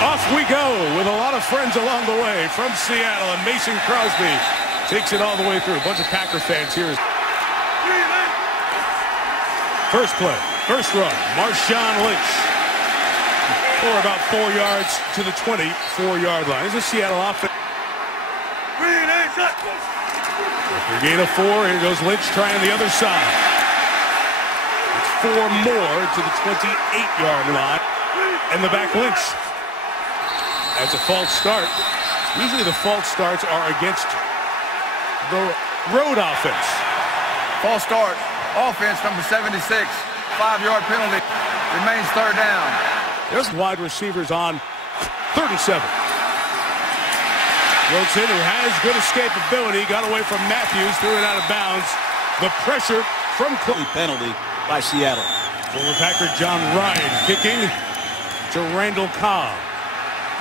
Off we go with a lot of friends along the way from Seattle, and Mason Crosby takes it all the way through. A bunch of Packer fans here. First play, first run, Marshawn Lynch. For about 4 yards to the 24-yard line. This is Seattle offense. After a gain of 4, here goes Lynch trying the other side. It's 4 more to the 28-yard line. And the back Lynch. That's a false start. Usually the false starts are against the road offense. False start. Offense number 76. 5-yard penalty. Remains third down. There's wide receivers on 3rd and 7. Wilson, who has good escapability, got away from Matthews, threw it out of bounds. The pressure from penalty by Seattle. Former Packer John Ryan kicking to Randall Cobb.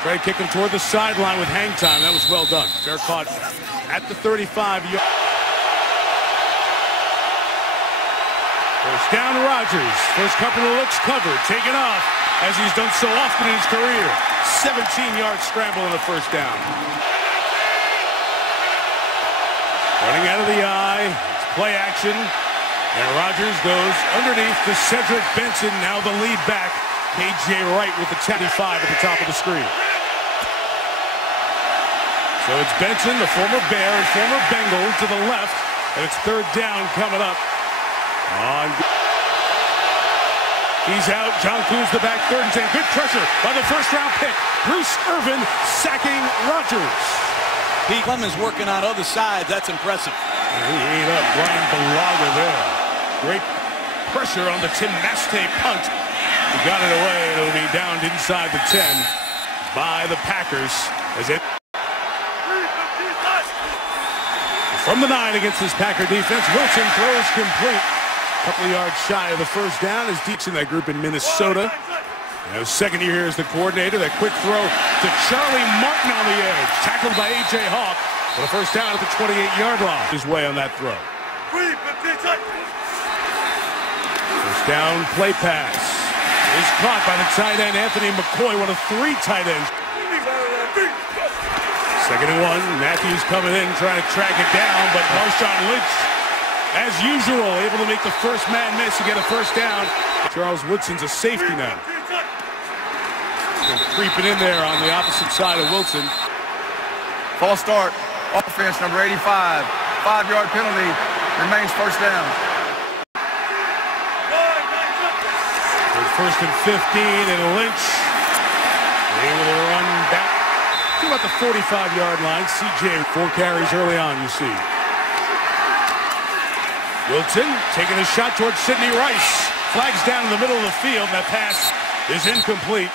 Try to kick him toward the sideline with hang time. That was well done. Fair caught at the 35-yard. First down, Rodgers. First couple of looks covered. Taken off, as he's done so often in his career. 17-yard scramble in the first down. Running out of the eye. It's play action. And Rodgers goes underneath to Cedric Benson. Now the lead back. KJ Wright with the 25 at the top of the screen. So it's Benson, the former Bear and former Bengal, to the left. And it's third down coming up. He's out. John Kuhn's the back, 3rd and 10. Good pressure by the first-round pick. Bruce Irvin sacking Rodgers. Pete Clemens working on other sides. That's impressive. He ate up Brian Bulaga there. Great pressure on the Tim Mastey punt. He got it away. It'll be downed inside the 10 by the Packers. As it from the 9 against this Packer defense. Wilson throws complete. A couple of yards shy of the first down as Deeks in that group in Minnesota. Now, second year here as the coordinator. That quick throw to Charlie Martin on the edge. Tackled by A.J. Hawk. For the first down at the 28-yard line. His way on that throw. First down, play pass. Is caught by the tight end, Anthony McCoy, one of 3 tight ends. Second and 1. Matthews coming in, trying to track it down, but Marshawn Lynch, as usual, able to make the first man miss to get a first down. Charles Woodson's a safety now. And creeping in there on the opposite side of Wilson. False start. Offense number 85. 5-yard penalty. Remains first down. First and 15, and Lynch able to run back to about the 45-yard line. CJ 4 carries early on, you see. Wilson taking a shot towards Sidney Rice. Flags down in the middle of the field. That pass is incomplete.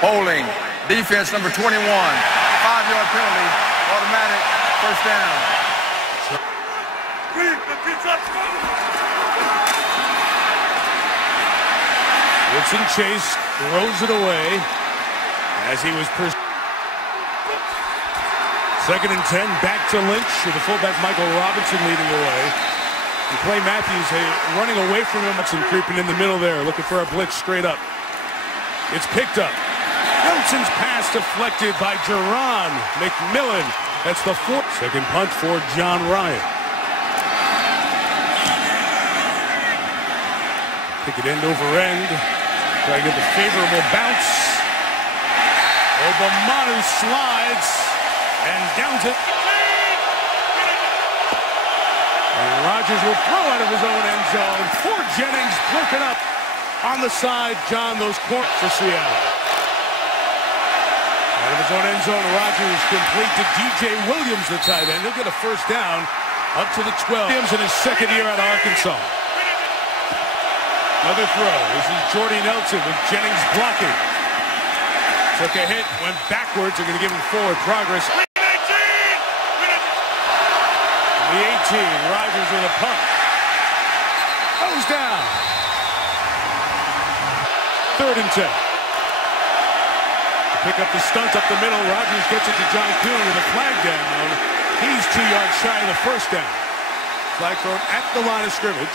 Holding. Defense number 21. 5-yard penalty. Automatic. First down. Wilson Chase throws it away as he was second and 10, back to Lynch with the fullback Michael Robinson leading the way. And Clay Matthews running away from him and creeping in the middle there, looking for a blitz straight up. It's picked up. Wilson's pass deflected by Jerron McMillan. That's the 4th. Second punt for John Ryan. Kick it end over end. Try to get the favorable bounce. Obamanu slides and downs it. And Rodgers will throw out of his own end zone. For Jennings, broken up on the side. John, those corners for Seattle. Out of his own end zone, Rodgers complete to DJ Williams, the tight end. He'll get a first down up to the 12. Williams in his second year at Arkansas. Another throw. This is Jordy Nelson with Jennings blocking. Took a hit, went backwards. They're going to give him forward progress. The 18, Rodgers with a punt. Goes down. Third and 10. To pick up the stunt up the middle, Rodgers gets it to John Kuhn with a flag down. He's 2 yards shy of the first down. Flag thrown at the line of scrimmage.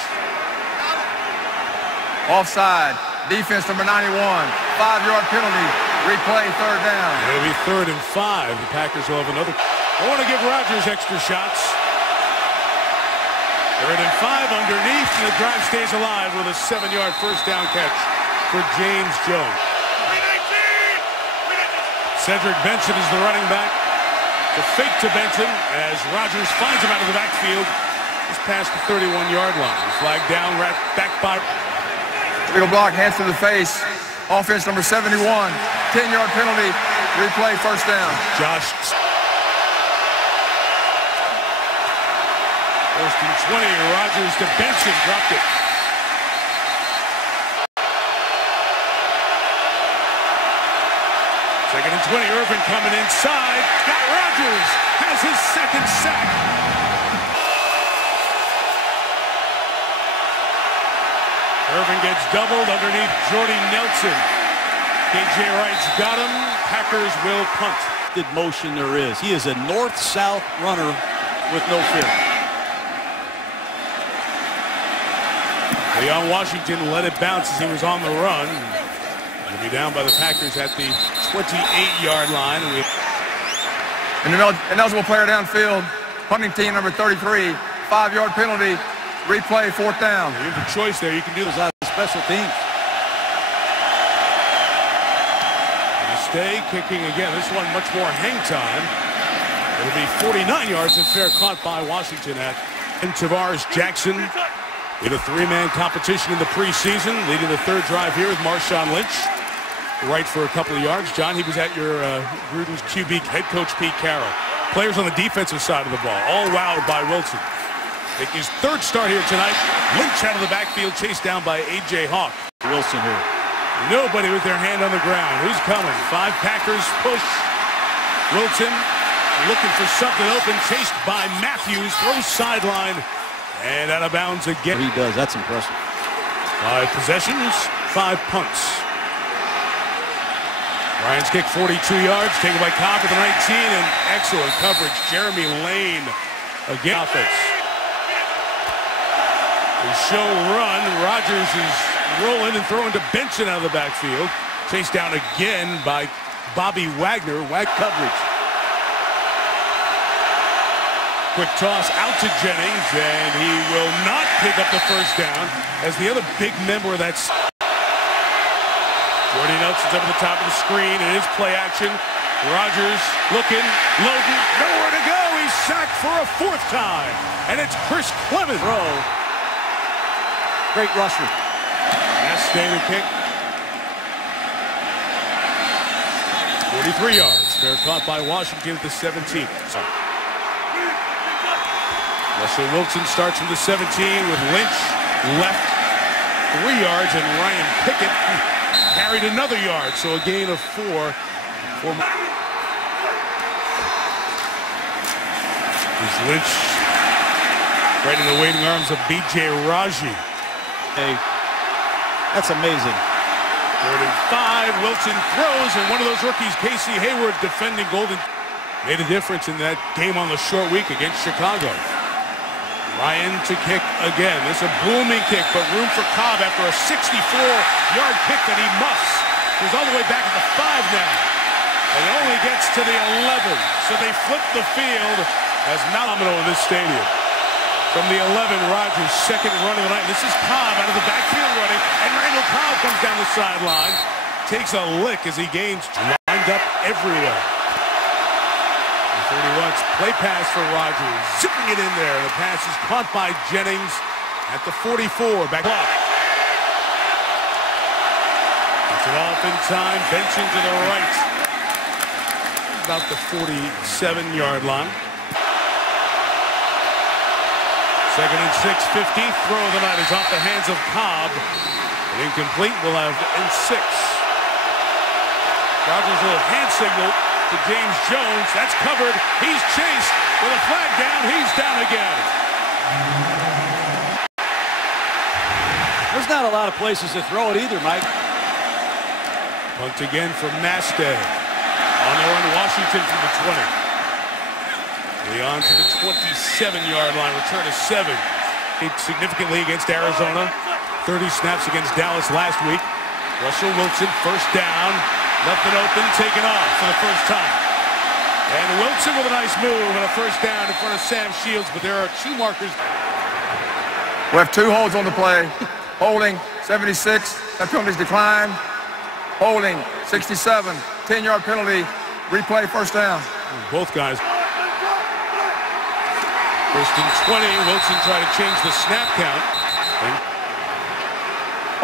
Offside. Defense number 91. 5-yard penalty. Replay, third down. It'll be 3rd and 5. The Packers will have another. I want to give Rodgers extra shots. 3rd and 5 underneath, and the drive stays alive with a 7-yard first down catch for James Jones. Cedric Benson is the running back. The fake to Benson as Rodgers finds him out of the backfield. He's past the 31-yard line. Flagged down, back by. Legal block, hands to the face. Offense number 71. 10-yard penalty. Replay, first down. Josh. 1st and 20. Rodgers to Benson. Dropped it. Second and 20. Irvin coming inside. Got Rodgers. Has his 2nd sack. Irvin gets doubled underneath Jordy Nelson. KJ Wright's got him. Packers will punt. Good motion there is. He is a north-south runner with no fear. Leon Washington let it bounce as he was on the run. He'll be down by the Packers at the 28-yard line. An ineligible player downfield. Punting team number 33. 5-yard penalty. Replay, 4th down. You have a choice there. You can do this out of special teams. Stay kicking again. This one much more hang time. It'll be 49 yards and fair caught by Washington at Tavares Jackson in a 3-man competition in the preseason, leading the 3rd drive here with Marshawn Lynch. Right for a couple of yards. John, he was at your Gruden's QB head coach Pete Carroll. Players on the defensive side of the ball, all wowed by Wilson. Making his 3rd start here tonight. Lynch out of the backfield, chased down by A.J. Hawk. Wilson here. Nobody with their hand on the ground. Who's coming? 5 Packers push. Wilson looking for something open. Chased by Matthews. Throws sideline. And out of bounds again. He does. That's impressive. 5 possessions, 5 punts. Ryan's kick 42 yards. Taken by Cobb at the 19. And excellent coverage. Jeremy Lane again. Offense. The show run. Rodgers is rolling and throwing to Benson out of the backfield. Chased down again by Bobby Wagner. Coverage. Quick toss out to Jennings, and he will not pick up the first down as the other big member of that. Jordy Nelson's up at the top of the screen. It is play action. Rodgers looking, loading, nowhere to go. He's sacked for a 4th time, and it's Chris Clemons. Great rusher. Last standing kick. 43 yards. Fair caught by Washington at the 17. Russell Wilson starts from the 17 with Lynch left 3 yards, and Ryan Pickett carried another yard. So a gain of 4 for Lynch. Right in the waiting arms of B.J. Raji. Hey, that's amazing. 3rd and 5. Wilson throws, and one of those rookies, Casey Hayward, defending Golden, made a difference in that game on the short week against Chicago. Ryan to kick again. This is a booming kick, but room for Cobb after a 64-yard kick that he muffs. He's all the way back at the 5 now. And it only gets to the 11. So they flip the field as Malamino in this stadium. From the 11, Rodgers' 2nd run of the night. This is Cobb out of the backfield running, and Randall Cobb comes down the sideline. Takes a lick as he gains, lined up everywhere. 31, play pass for Rodgers, zipping it in there. The pass is caught by Jennings at the 44. Back block. Gets it off in time. Benson to the right. About the 47-yard line. 2nd and 6, 50. Throw of the night is off the hands of Cobb. And incomplete. We'll have in 6. Rodgers' little hand signal to James Jones. That's covered. He's chased with a flag down. He's down again. There's not a lot of places to throw it either, Mike. Punt again from Mastay. On the run, Washington from the 20. Leon to the 27-yard line. Return of 7. Significantly against Arizona. 30 snaps against Dallas last week. Russell Wilson, first down. Left it open, taken off for the first time. And Wilson with a nice move and a first down in front of Sam Shields, but there are 2 markers. We have 2 holds on the play. Holding, 76. That penalty's declined. Holding, 67. 10-yard penalty. Replay, first down. Both guys. First and 20. Wilson trying to change the snap count.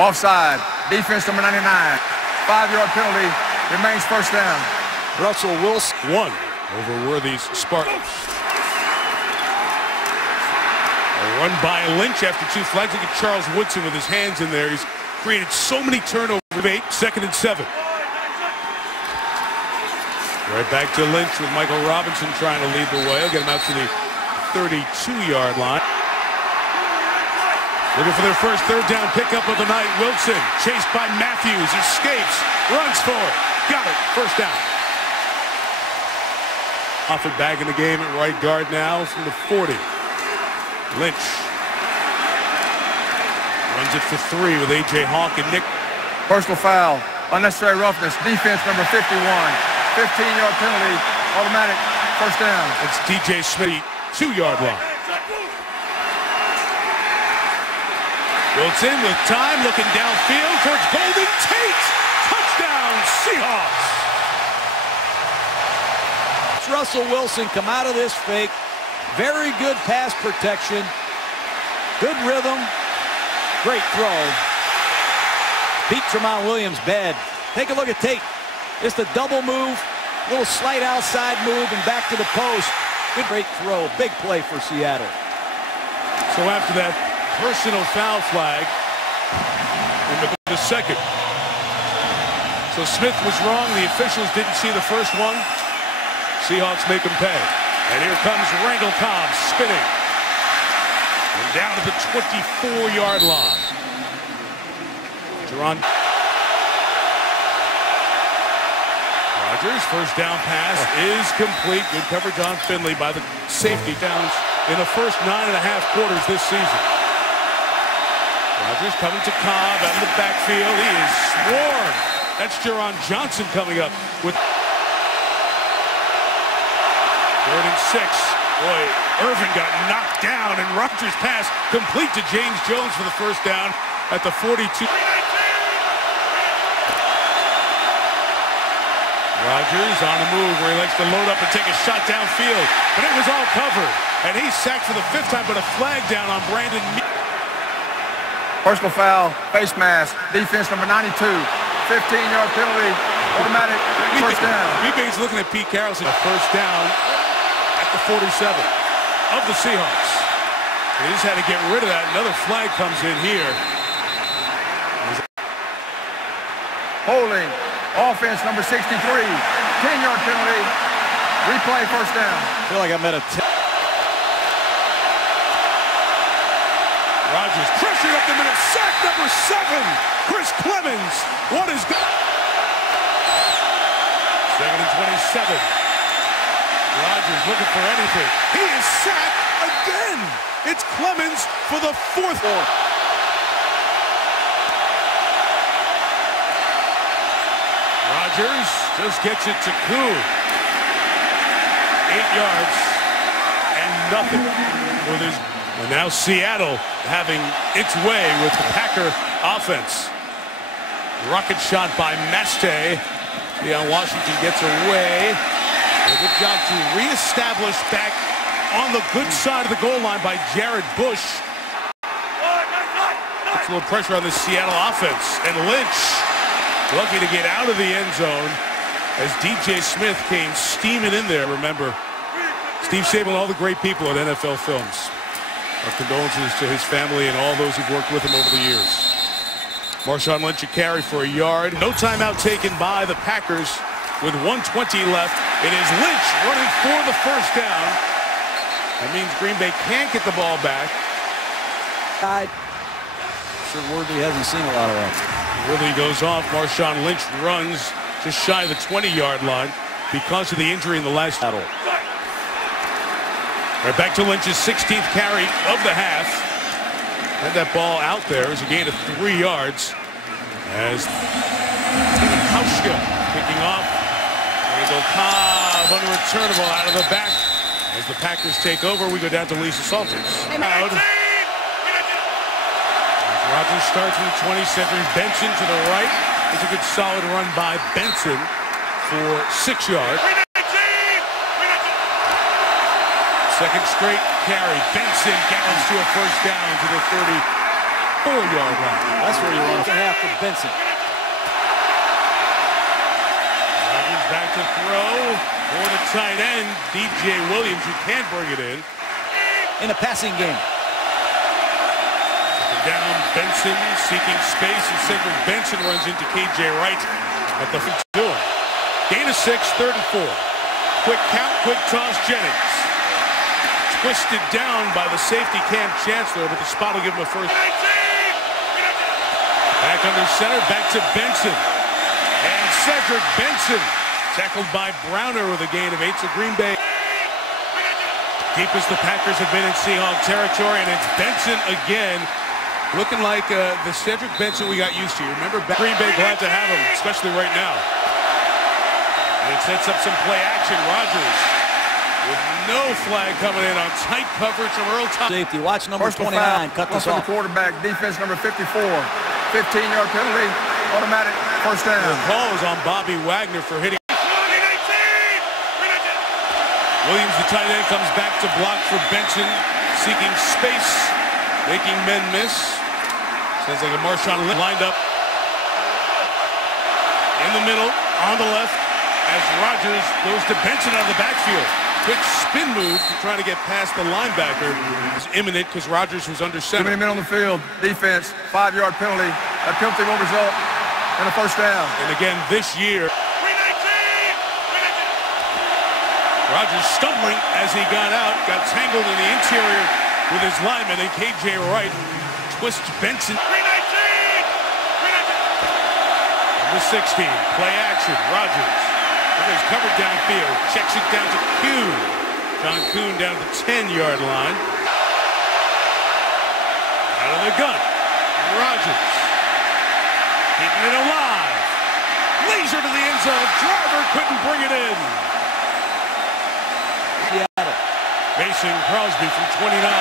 Offside. Defense number 99. 5-yard penalty. Remains first down. Russell Wilson. 1 over Worthy's Spartans. A run by Lynch after 2 flags. Look at Charles Woodson with his hands in there. He's created so many turnovers. 8, 2nd and 7. Right back to Lynch with Michael Robinson trying to lead the way. He'll get him out to the 32-yard line. Looking for their first 3rd down pickup of the night. Wilson chased by Matthews. Escapes. Runs for it. Got it. First down. Offense back in the game at right guard now from the 40. Lynch runs it for 3 with A.J. Hawk and Nick. Personal foul. Unnecessary roughness. Defense number 51. 15-yard penalty. Automatic. First down. It's D.J. Smith. 2-yard line. Wilson with time, looking downfield towards Golden Tate. Touchdown, Seahawks. Russell Wilson come out of this fake. Very good pass protection. Good rhythm. Great throw. Beat Tramon Williams bad. Take a look at Tate. Just a double move. Little slight outside move and back to the post. Good great throw. Big play for Seattle. So after that personal foul flag in the 2nd. So Smith was wrong. The officials didn't see the first one. Seahawks make him pay. And here comes Randall Cobb spinning. And down to the 24-yard line. Jerron Rodgers, first down pass is complete. Good coverage on Finley by the safety downs in the first 9.5 quarters this season. Rodgers coming to Cobb out of the backfield. He is swarmed. That's Jerron Johnson coming up with 3rd and 6. Boy, Irvin got knocked down, and Rodgers' pass complete to James Jones for the first down at the 42. Rodgers on the move where he likes to load up and take a shot downfield, but it was all covered, and he's sacked for the 5th time, but a flag down on Brandon. Personal foul, face mask, defense number 92, 15-yard penalty, automatic, first down. BB's looking at Pete Carroll, a first down at the 47 of the Seahawks. They just had to get rid of that. Another flag comes in here. Holding, offense number 63, 10-yard penalty, replay, first down. I feel like I'm at a Rodgers pressured up the middle, sack number 7, Chris Clemens. What is good? 2nd and 27. Rodgers looking for anything. He is sacked again. It's Clemens for the 4th. Rodgers just gets it to Kuhn. 8 yards and nothing with his. And now Seattle having its way with the Packer offense. Rocket shot by Mastey. Yeah, Washington gets away. A good job to reestablish back on the good side of the goal line by Jared Bush. Puts a little pressure on the Seattle offense. And Lynch lucky to get out of the end zone as DJ Smith came steaming in there. Remember, Steve Sabol and all the great people at NFL Films. Our condolences to his family and all those who've worked with him over the years. Marshawn Lynch a carry for a yard. No timeout taken by the Packers with 1:20 left. It is Lynch running for the first down. That means Green Bay can't get the ball back. Sure Worthy hasn't seen a lot of that. Worthy goes off. Marshawn Lynch runs just shy of the 20-yard line because of the injury in the last battle. Right back to Lynch's 16th carry of the half. Had that ball out there as a gain of 3 yards. As Hauschka picking off. There go Cobb, unreturnable out of the back. As the Packers take over, we go down to Lisa Salters. Out. Rogers starts from the 20, centering Benson to the right. It's a good solid run by Benson for 6 yards. Second straight carry. Benson gallops to a first down to the 34-yard line. That's where you want to have for Benson. Rogers back to throw for the tight end, DJ Williams, who can bring it in a passing game. Down, Benson seeking space, and Cedric Benson runs into KJ Wright at the 52. Gain of 6, 3rd and 4. Quick count, quick toss, Jennings. Twisted down by the safety Cam Chancellor, but the spot will give him a first. Back under center, back to Benson. And Cedric Benson tackled by Browner with a gain of 8. So Green Bay, deepest the Packers have been in Seahawk territory, and it's Benson again. Looking like the Cedric Benson we got used to. Remember, Green Bay glad to have him, especially right now. And it sets up some play action. Rogers with no flag coming in on tight coverage from Earl Thomas. Safety, watch number Personal 29, foul. cut this off. off. The quarterback, defense number 54. 15-yard penalty, automatic first down. The call is on Bobby Wagner for hitting. Williams, the tight end, comes back to block for Benson, seeking space, making men miss. Sounds like a Marshawn Lynch lined up in the middle, on the left, as Rogers goes to Benson out of the backfield. Quick spin move to try to get past the linebacker. It was imminent because Rogers was under center. Too many men on the field. Defense, 5-yard penalty. That penalty will result in a first down. And again, this year, Rogers stumbling as he got out, got tangled in the interior with his lineman, and KJ Wright twists Benson. The 16, play action, Rogers. He's covered downfield, checks it down to Kuhn. John Kuhn down to the 10-yard line. Out of the gun, Rogers. Keeping it alive. Laser to the end zone, Driver couldn't bring it in. Mason Crosby from 29.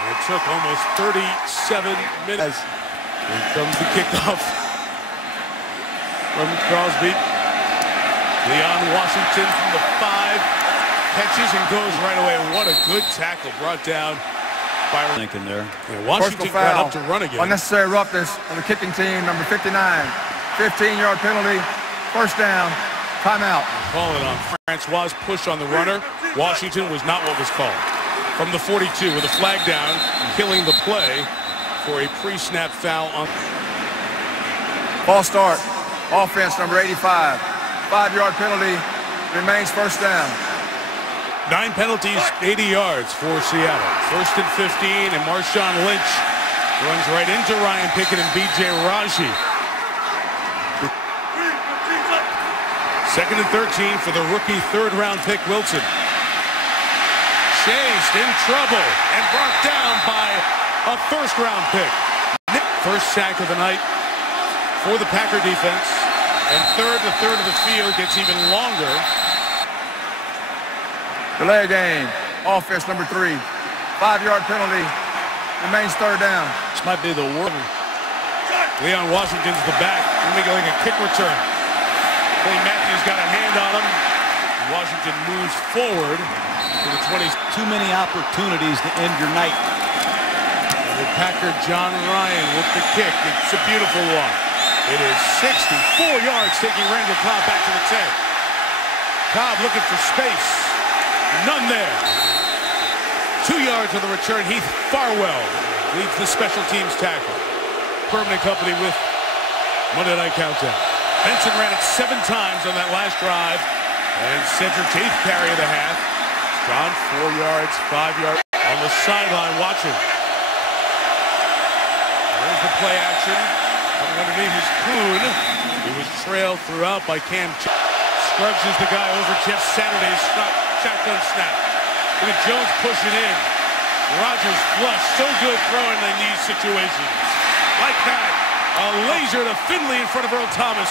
And it took almost 37 minutes. Here comes the kickoff from Crosby. Leon Washington from the 5 catches and goes right away. What a good tackle brought down by thinking there. Yeah, Washington got up to run again. Unnecessary roughness on the kicking team, number 59. 15-yard penalty, first down, timeout. Calling on Francois' push on the runner. Washington was not what was called. From the 42 with a flag down, killing the play for a pre-snap foul on. Ball start. Offense number 85. 5-yard penalty, remains first down. 9 penalties, 80 yards for Seattle. 1st and 15, and Marshawn Lynch runs right into Ryan Pickett and B.J. Raji. 2nd and 13 for the rookie 3rd-round pick Wilson. Chased, in trouble, and brought down by a 1st-round pick. First sack of the night for the Packer defense. And the third of the field gets even longer. Delay game. Offense number 3. 5-yard penalty. Remains 3rd down. This might be the worst. Leon Washington's the back. He'll make it like a kick return. Clay Matthews got a hand on him. Washington moves forward to the 20s. Too many opportunities to end your night. And the Packer, John Ryan with the kick. It's a beautiful one. It is 64 yards, taking Randall Cobb back to the 10. Cobb looking for space. None there. 2 yards on the return. Heath Farwell leads the special teams tackle. Permanent company with Monday Night Countdown. Benson ran it 7 times on that last drive. And Cedric's 8th carry of the half. John, 4 yards, 5 yards on the sideline watching. There's the play action. Coming underneath is Kuhn. He was trailed throughout by Cam. Scruggs is the guy over Jeff Saturday's shotgun snap. Look at Jones pushing in. Rogers flush. So good throwing in these situations. like that. A laser to Finley in front of Earl Thomas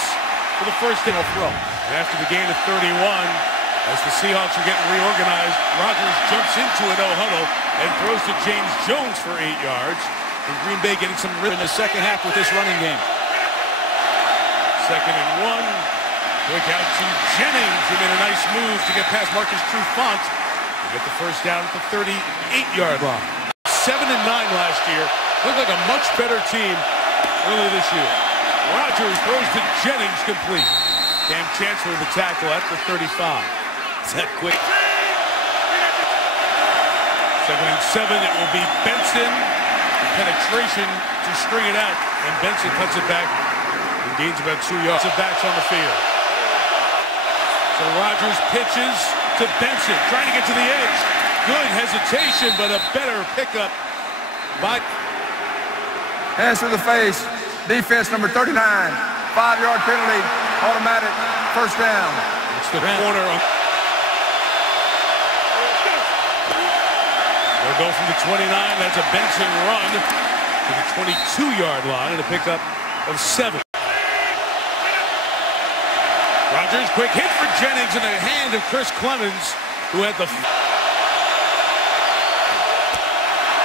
for the first throw. And after the gain of 31, as the Seahawks are getting reorganized, Rodgers jumps into a no-huddle and throws to James Jones for 8 yards. And Green Bay getting some rhythm In the second half with this running game. 2nd and 1. Quick out to Jennings, who made a nice move to get past Marcus Trufant to get the first down at the 38-yard line. 7 and 9 last year. Looked like a much better team early this year. Rodgers throws to Jennings, complete. Cam Chancellor the tackle at the 35. Is that quick? 2nd and 7. It will be Benson. Penetration to string it out, and Benson cuts it back and gains about 2 yards. The backs on the field. So Rodgers pitches to Benson, trying to get to the edge. Good hesitation, but a better pickup by... Hands to the face. Defense number 39. 5-yard penalty. Automatic. First down. It's the corner. They'll go from the 29. That's a Benson run to the 22-yard line and a pickup of 7. Rodgers, quick hit for Jennings in the hand of Chris Clemens, who had the...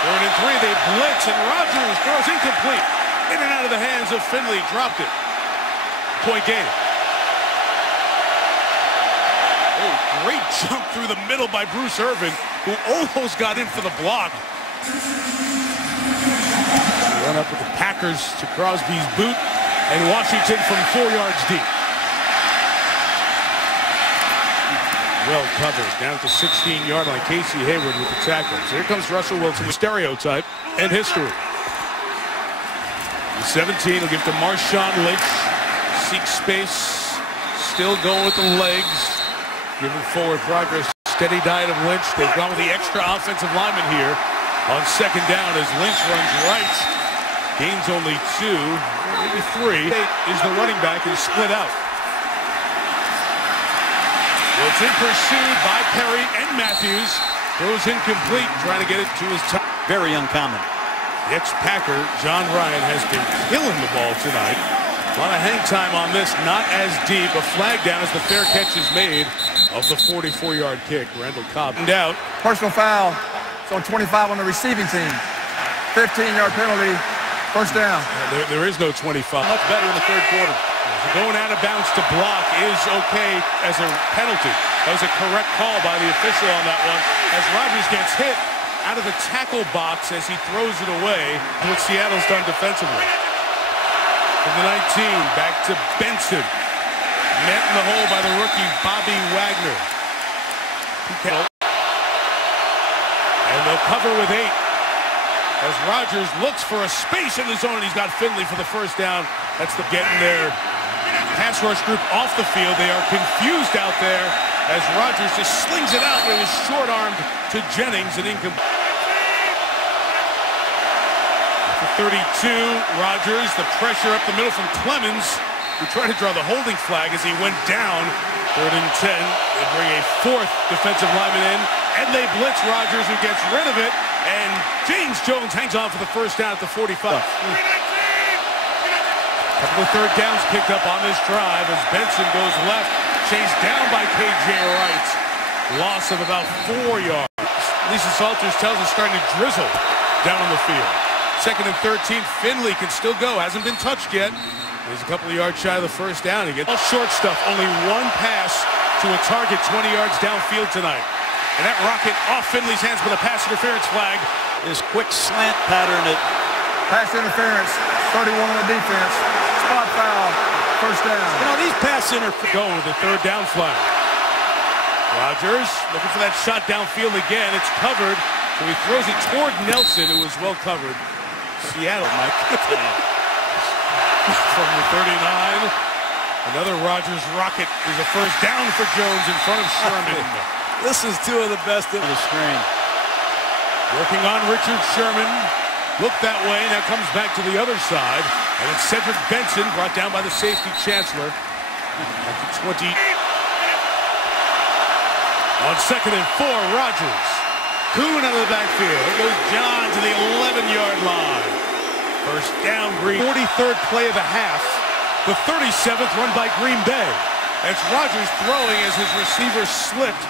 3rd and 3, they blitz, and Rodgers throws incomplete. In and out of the hands of Finley, dropped it. Point game. Oh, great jump through the middle by Bruce Irvin, who almost got in for the block. Run up with the Packers to Crosby's boot, and Washington from 4 yards deep. Well covered, down at the 16-yard line. Casey Hayward with the tackles. Here comes Russell Wilson with stereotype and history. The 17 will give to Marshawn Lynch. Seeks space. Still going with the legs. Giving forward progress. Steady diet of Lynch. They've gone with the extra offensive lineman here on 2nd down as Lynch runs right. Gains only 2, maybe 3. Is the running back and split out. Well, it's in pursuit by Perry and Matthews. Throws incomplete, trying to get it to his top. Very uncommon. The ex-Packer, John Ryan, has been killing the ball tonight. A lot of hang time on this, not as deep. A flag down as the fair catch is made of the 44-yard kick. Randall Cobb out. Personal foul. It's on 25 on the receiving team. 15-yard penalty. First down. There is no 25. Much better in the 3rd quarter. Going out of bounds to block is okay as a penalty. That was a correct call by the official on that one, as Rodgers gets hit out of the tackle box as he throws it away. What Seattle's done defensively. From the 19, back to Benson. Met in the hole by the rookie Bobby Wagner. And they'll cover with 8. As Rodgers looks for a space in the zone, he's got Finley for the first down. That's the getting their pass rush group off the field. They are confused out there as Rodgers just slings it out. It was short-armed to Jennings and incomplete. For 32, Rodgers, the pressure up the middle from Clemens, who tried to draw the holding flag as he went down. 3rd and 10. They bring a 4th defensive lineman in, and they blitz Rodgers, who gets rid of it. And James Jones hangs on for the first down at the 45. Couple of 3rd downs picked up on this drive as Benson goes left, chased down by K.J. Wright. Loss of about 4 yards. Lisa Salters tells us starting to drizzle down on the field. 2nd and 13. Finley can still go. Hasn't been touched yet. He's a couple of yards shy of the first down. He gets all short stuff. Only 1 pass to a target 20 yards downfield tonight. And that rocket off Finley's hands with a pass interference flag. This quick slant pattern. Pass interference. 31 on the defense. Spot foul. First down. You know, these pass interference. Going with the 3rd down flag. Rodgers looking for that shot downfield again. It's covered. So he throws it toward Nelson, who was well covered. Seattle, Mike. From the 39. Another Rodgers rocket. There's a first down for Jones in front of Sherman. This is 2 of the best in the screen. Working on Richard Sherman. Look that way. Now comes back to the other side. And it's Cedric Benson, brought down by the safety Chancellor. At the 20. On 2nd and 4, Rodgers. Kuhn out of the backfield. Here goes John to the 11-yard line. First down, Green. 43rd play of the half. The 37th run by Green Bay. As Rodgers throwing as his receiver slipped.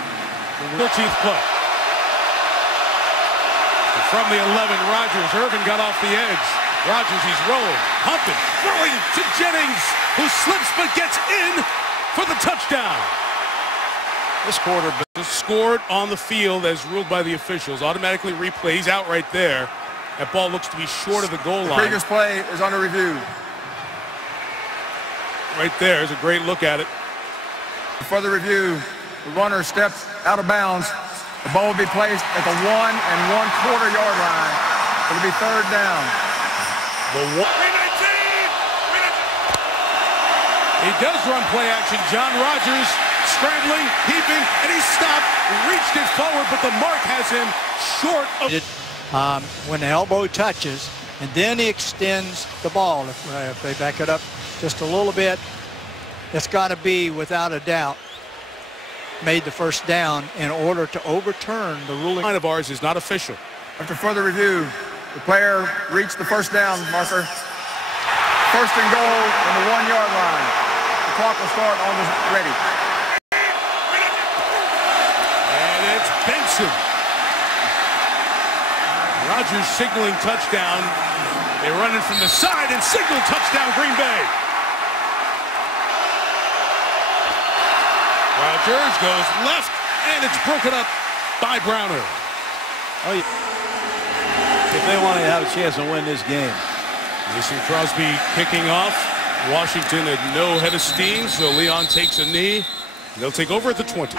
The 14th play. And from the 11, Rodgers. Irvin got off the edge. Rodgers, he's rolling, pumping, throwing to Jennings, who slips but gets in for the touchdown. This quarterback scored on the field as ruled by the officials. Automatically replay. He's out right there. That ball looks to be short of the goal line. The previous play is under review. Right there is a great look at it. For the review, the runner steps out of bounds. The ball will be placed at the 1 1/4 yard line. It'll be third down. He does run play action. John Rodgers scrambling, heaving, and he stopped, reached it forward, but the mark has him short of... when the elbow touches, and then he extends the ball. If they back it up just a little bit, it's got to be, without a doubt, made the first down in order to overturn the ruling. Line of ours is not official. After further review, the player reached the first down marker. First and goal on the 1 yard line. The clock will start on the ready. And it's Benson. Rodgers signaling touchdown. They run it from the side and signal touchdown Green Bay. Rodgers goes left, and it's broken up by Browner. Oh, yeah. If they want to have a chance to win this game. Mason Crosby kicking off. Washington had no head of steam, so Leon takes a knee. They'll take over at the 20.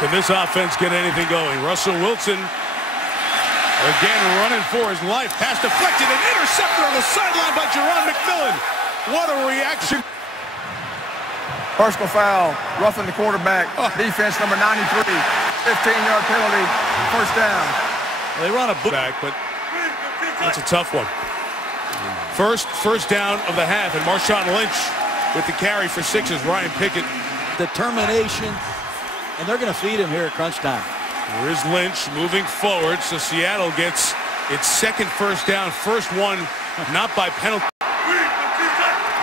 Can this offense get anything going? Russell Wilson again running for his life. Pass deflected and intercepted on the sideline by Jerron McMillan. What a reaction. Personal foul, roughing the quarterback. Defense number 93. 15-yard penalty. First down. They run a back, but that's a tough one. First down of the half, and Marshawn Lynch with the carry for 6 is Ryan Pickett. Determination, and they're going to feed him here at crunch time. There is Lynch moving forward, so Seattle gets its second first down. First one, not by penalty.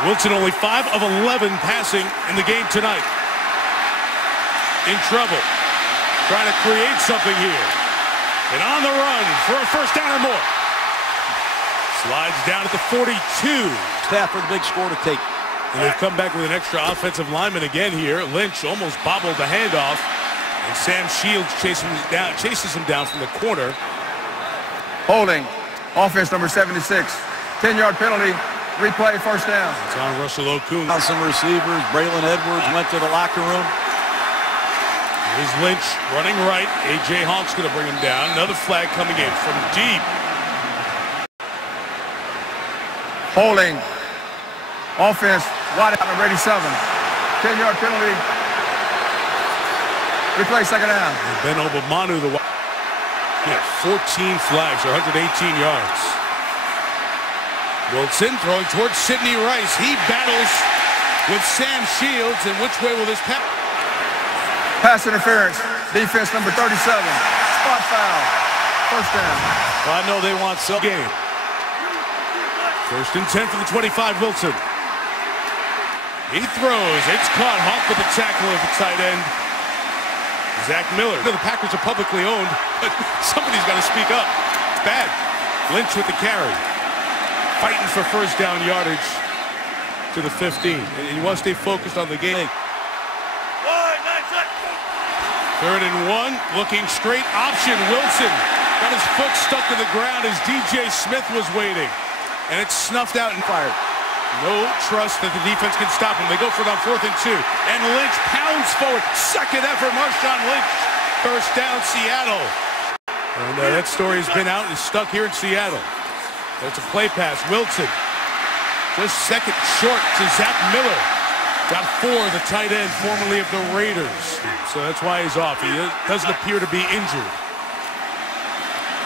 Wilson only 5 of 11 passing in the game tonight. In trouble. Trying to create something here. And on the run for a first down or more. Slides down at the 42. Stafford, big score to take. And they've come back with an extra offensive lineman again here. Lynch almost bobbled the handoff. And Sam Shields chases him down from the corner. Holding. Offense number 76. 10-yard penalty. Replay first down. It's on Russell Okung. Some receivers. Braylon Edwards went to the locker room. Here's Lynch running right. A.J. Hawk's going to bring him down. Another flag coming in from deep. Holding. Offense wide out number 87. 10-yard penalty. Replay second down. And Ben Obamanu, 14 flags or 118 yards. Wilson throwing towards Sidney Rice. He battles with Sam Shields. And which way will this pass? Pass interference. Defense number 37. Spot foul. First down. Well, I know they want some game. First and 10 for the 25, Wilson. He throws. It's caught. Hawk with the tackle of the tight end. Zach Miller. The Packers are publicly owned, but somebody's got to speak up. It's bad. Lynch with the carry. Fighting for first down yardage to the 15. And you want to stay focused on the game. Third and 1, looking straight option. Wilson got his foot stuck to the ground as DJ Smith was waiting. And it's snuffed out and fired. No trust that the defense can stop him. They go for it on 4th and 2. And Lynch pounds forward. Second effort, Marshawn Lynch. First down, Seattle. And that story has been out and stuck here in Seattle. There's a play pass. Wilson just second short to Zach Miller. Got 4, the tight end, formerly of the Raiders. So that's why he's off. He doesn't appear to be injured.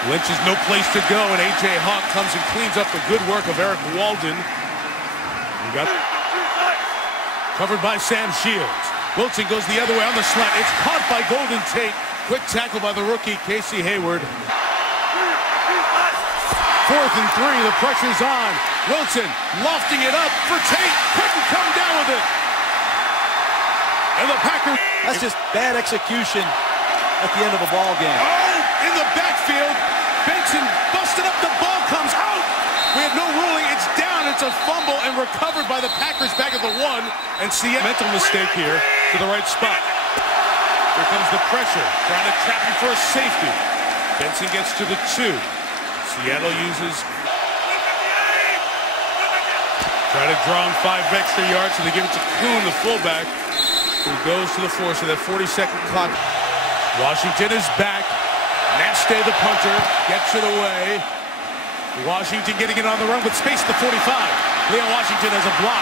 Lynch has no place to go, and A.J. Hawk comes and cleans up the good work of Eric Walden. He got covered by Sam Shields. Wilson goes the other way on the slant. It's caught by Golden Tate. Quick tackle by the rookie, Casey Hayward. 4th and 3, the pressure's on. Wilson lofting it up for Tate. Couldn't come down with it. And the Packers. That's just bad execution at the end of a ball game. Oh, in the backfield. Benson busted up. The ball comes out. We have no ruling. It's down. It's a fumble and recovered by the Packers back at the 1. And see a mental mistake here to the right spot. Here comes the pressure. Trying to trap him for a safety. Benson gets to the 2. Seattle uses. Try to draw him 5 extra yards, so they give it to Kuhn, the fullback, who goes to the 4, so that 40-second clock. Washington is back. Neste, the punter, gets it away. Washington getting it on the run with space at the 45. Leon Washington has a block.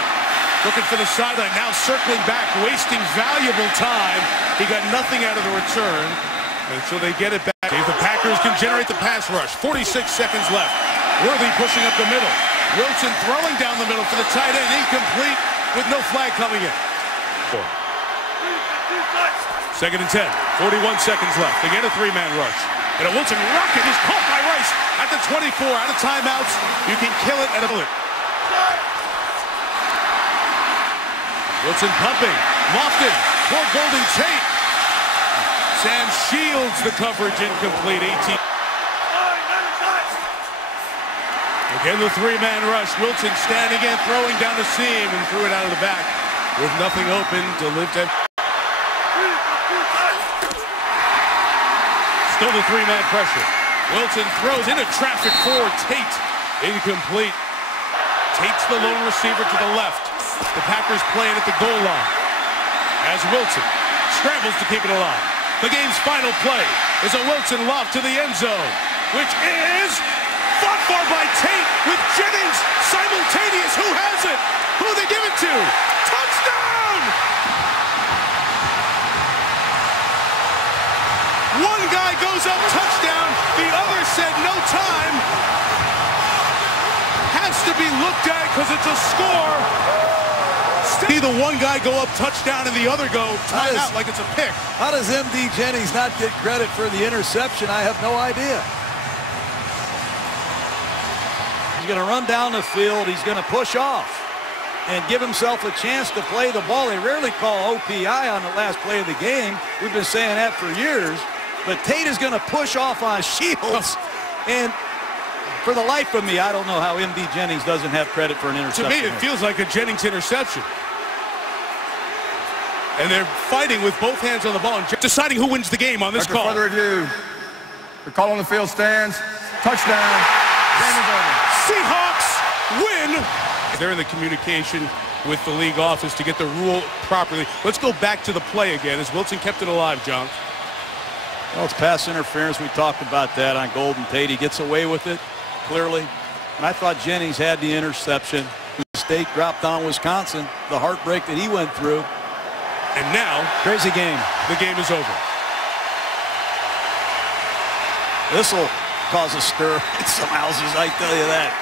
Looking for the sideline, now circling back, wasting valuable time. He got nothing out of the return, and so they get it back. If the Packers can generate the pass rush, 46 seconds left. Worthy pushing up the middle. Wilson throwing down the middle for the tight end, incomplete with no flag coming in. 2nd and 10, 41 seconds left. Again, a 3-man rush. And a Wilson rocket is caught by Rice at the 24. Out of timeouts, you can kill it at a bullet. Wilson pumping, lofted for Golden Tate. Sam shields the coverage, incomplete. 18. Again, the 3-man rush. Wilson standing in, throwing down the seam, and threw it out of the back with nothing open to lift it. Still the 3-man pressure. Wilson throws into traffic for Tate. Incomplete. Tate's the lone receiver to the left. The Packers playing at the goal line as Wilson scrambles to keep it alive. The game's final play is a Wilson loft to the end zone, which is fought for by Tate with Jennings simultaneous. Who has it? Who they give it to? Touchdown! One guy goes up, touchdown. The other said no time. Has to be looked at because it's a score. See the one guy go up, touchdown, and the other go timeout like it's a pick. How does M.D. Jennings not get credit for the interception? I have no idea. He's going to run down the field. He's going to push off and give himself a chance to play the ball. They rarely call OPI on the last play of the game. We've been saying that for years. But Tate is going to push off on Shields. And for the life of me, I don't know how M.D. Jennings doesn't have credit for an interception. To me, it feels like a Jennings interception. And they're fighting with both hands on the ball and deciding who wins the game on this call. Further review. The call on the field stands. Touchdown. Game is over. Seahawks win. They're in the communication with the league office to get the rule properly. Let's go back to the play again as Wilson kept it alive, John. Well, it's pass interference. We talked about that on Golden Tate. He gets away with it, clearly. And I thought Jennings had the interception. State dropped on Wisconsin, the heartbreak that he went through. And now, crazy game. The game is over. This will cause a stir in some houses, I tell you that.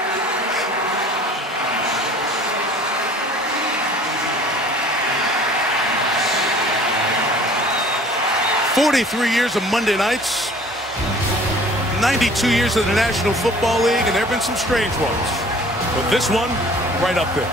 "43 years of Monday nights, 92 years of the National Football League, and there have been some strange ones. But this one, right up there.